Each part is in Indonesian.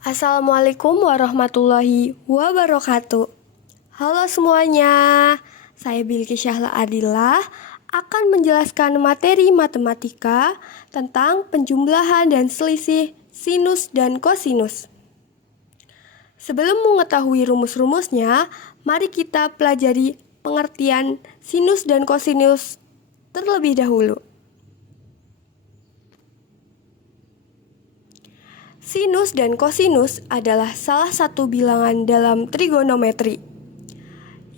Assalamualaikum warahmatullahi wabarakatuh. Halo semuanya, saya Bilqis Syahla Adillah akan menjelaskan materi matematika tentang penjumlahan dan selisih sinus dan kosinus. Sebelum mengetahui rumus-rumusnya, mari kita pelajari pengertian sinus dan kosinus terlebih dahulu. Sinus dan kosinus adalah salah satu bilangan dalam trigonometri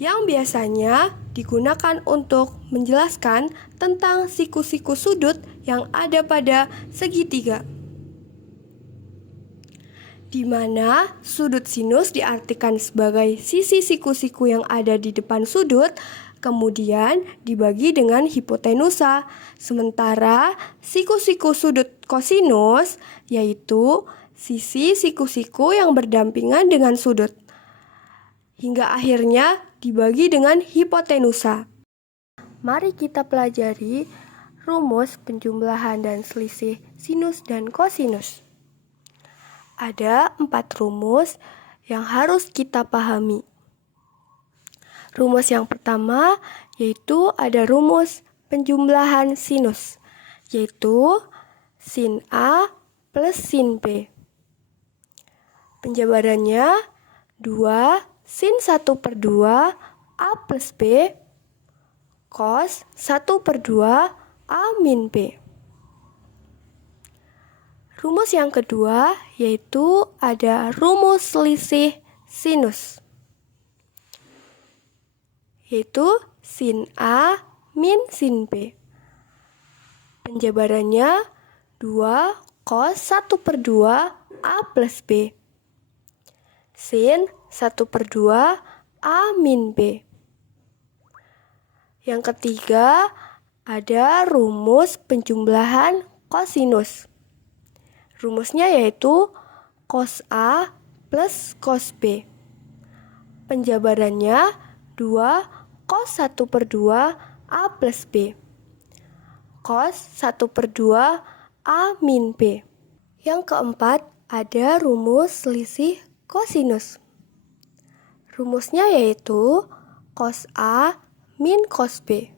yang biasanya digunakan untuk menjelaskan tentang siku-siku sudut yang ada pada segitiga, di mana sudut sinus diartikan sebagai sisi siku-siku yang ada di depan sudut, kemudian dibagi dengan hipotenusa. Sementara siku-siku sudut kosinus yaitu sisi siku-siku yang berdampingan dengan sudut, hingga akhirnya dibagi dengan hipotenusa. Mari kita pelajari rumus penjumlahan dan selisih sinus dan kosinus. Ada 4 rumus yang harus kita pahami. Rumus yang pertama yaitu ada rumus penjumlahan sinus, yaitu sin A plus sin B. Penjabarannya 2 sin 1 per 2 A plus B cos 1 per 2 A min B. Rumus yang kedua yaitu ada rumus selisih sinus, yaitu sin A min sin B. Penjabarannya 2 cos 1 per 2 A plus B sin 1 per 2 A min B. Yang ketiga ada rumus penjumlahan kosinus. Rumusnya yaitu cos A plus cos B. Penjabarannya 2 cos 1 per 2 A plus B cos 1 per 2 A min B. Yang keempat ada rumus selisih kosinus. Rumusnya yaitu cos A min cos B.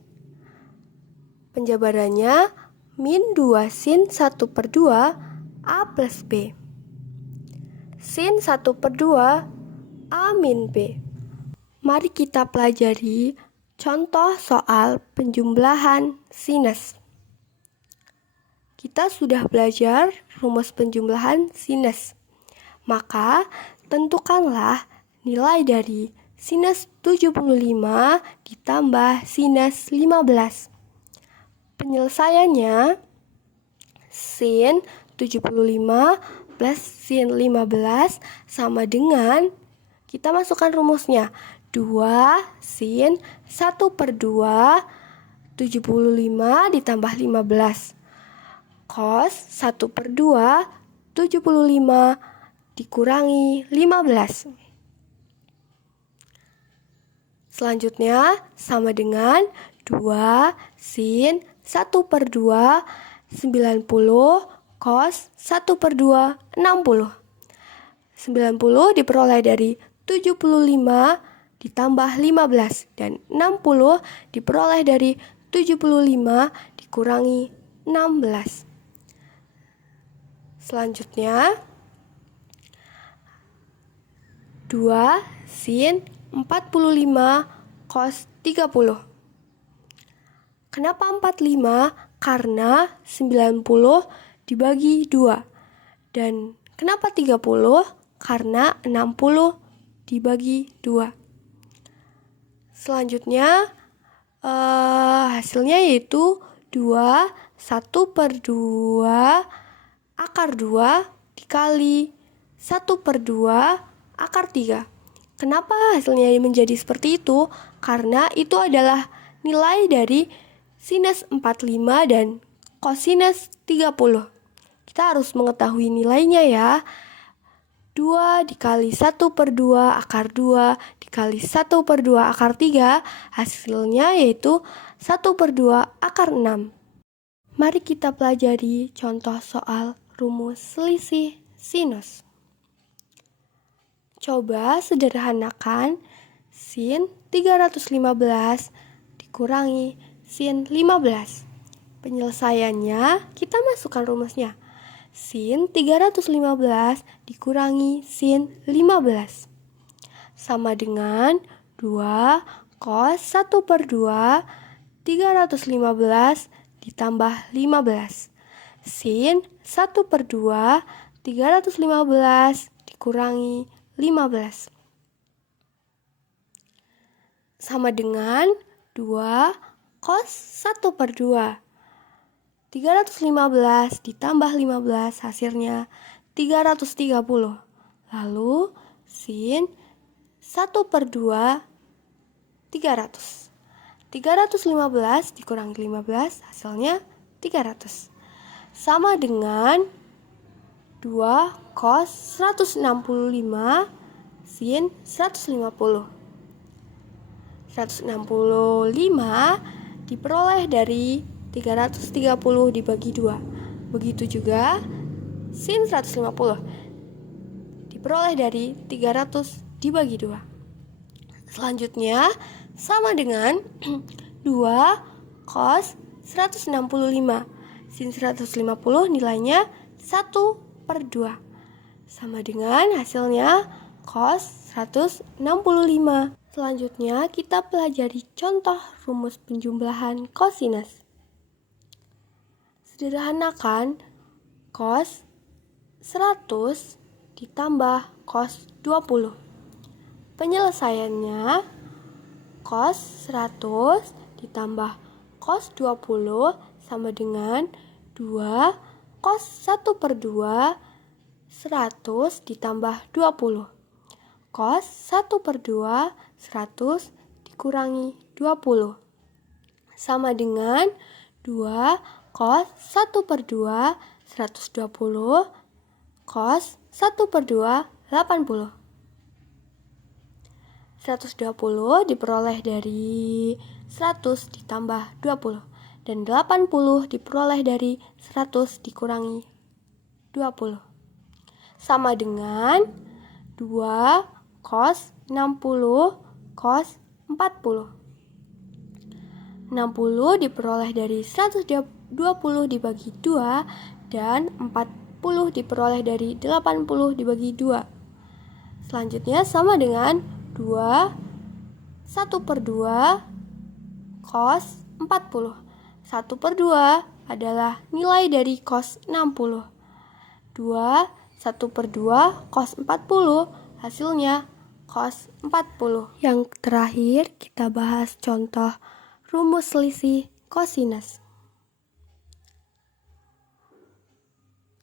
Penjabarannya min 2 sin 1 per 2 A plus B sin 1 per 2 A min B. Mari kita pelajari contoh soal penjumlahan sinus. Kita sudah belajar rumus penjumlahan sinus. Maka tentukanlah nilai dari sinus 75 ditambah sinus 15. Penyelesaiannya sin 75 plus sin 15 sama dengan, kita masukkan rumusnya, 2 sin 1 per 2 75 ditambah 15 cos 1 per 2 75 dikurangi 15. Selanjutnya sama dengan 2 sin 1 per 2 90 cos 1 per 2 60. 90 diperoleh dari 75 ditambah 15 dan 60 diperoleh dari 75 dikurangi 16. Selanjutnya 2 sin 45 cos 30. Kenapa 45? Karena 90 dibagi 2. Dan kenapa 30? Karena 60 dibagi 2. Selanjutnya hasilnya yaitu 2 1 per 2 akar 2 dikali 1 per 2 akar 3. Kenapa hasilnya menjadi seperti itu? Karena itu adalah nilai dari sinus 45 dan kosinus 30. Kita harus mengetahui nilainya ya. 2 dikali 1 per 2 akar 2 dikali 1 per 2 akar 3, hasilnya yaitu 1 per 2 akar 6. Mari kita pelajari contoh soal rumus selisih sinus. Coba sederhanakan sin 315 dikurangi sin 15. Penyelesaiannya kita masukkan rumusnya. Sin 315 dikurangi sin 15 sama dengan 2 cos 1/2 315 ditambah 15. Sin 1/2 315 dikurangi 15 sama dengan 2 cos 1/2. 315 ditambah 15 hasilnya 330. Lalu sin 1/2 300. 315 dikurangi 15 hasilnya 300. Sama dengan 2 cos 165 sin 150. 165 diperoleh dari 330 dibagi 2. Begitu juga sin 150 diperoleh dari 300 dibagi 2. Selanjutnya sama dengan 2 cos 165 sin 150 nilainya 1/2 sama dengan hasilnya cos 165. Selanjutnya kita pelajari contoh rumus penjumlahan kosinus. Sederhanakan cos 100 ditambah cos 20. Penyelesaiannya cos 100 ditambah cos 20 sama dengan 2 cos 1/2 100 ditambah 20. Cos 1/2 100 dikurangi 20 sama dengan 2 cos 1/2 120 cos 1/2 80. 120 diperoleh dari 100 ditambah 20 dan 80 diperoleh dari 100 dikurangi 20 sama dengan 2 cos 60 cos 40. 60 diperoleh dari 120 dibagi 2 dan 40 diperoleh dari 80 dibagi 2. Selanjutnya sama dengan 2 1/2 cos 40. 1/2 adalah nilai dari cos 60. 2 1/2 cos 40 hasilnya cos 40. Yang terakhir kita bahas contoh rumus selisih kosinus.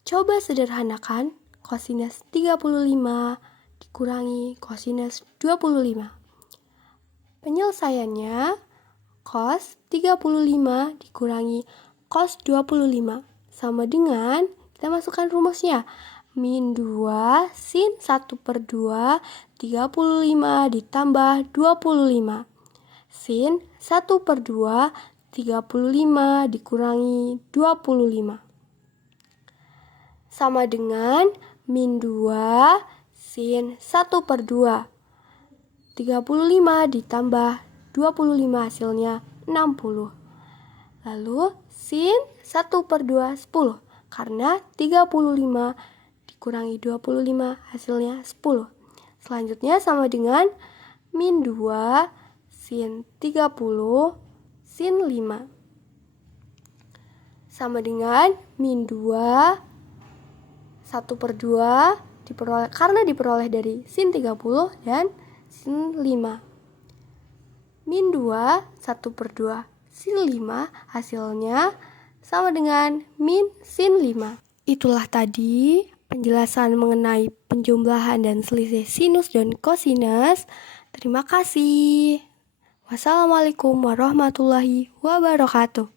Coba sederhanakan kosinus 35 dikurangi kosinus 25. Penyelesaiannya cos 35 dikurangi cos 25 sama dengan kita masukkan rumusnya. Min 2 sin 1/2 35 ditambah 25. Sin 1/2 35 dikurangi 25. Sama dengan min 2 sin 1/2. 35 ditambah 25 hasilnya 60. Lalu sin 1/2 10 karena 35 dikurangi 25 hasilnya 10. Selanjutnya sama dengan min 2 sin 30 sin 5. Sama dengan min 2 1/2 diperoleh dari sin 30 dan sin 5. Min 2 1/2 sin 5 hasilnya sama dengan min sin 5. Itulah tadi penjelasan mengenai penjumlahan dan selisih sinus dan kosinus. Terima kasih. Wassalamualaikum warahmatullahi wabarakatuh.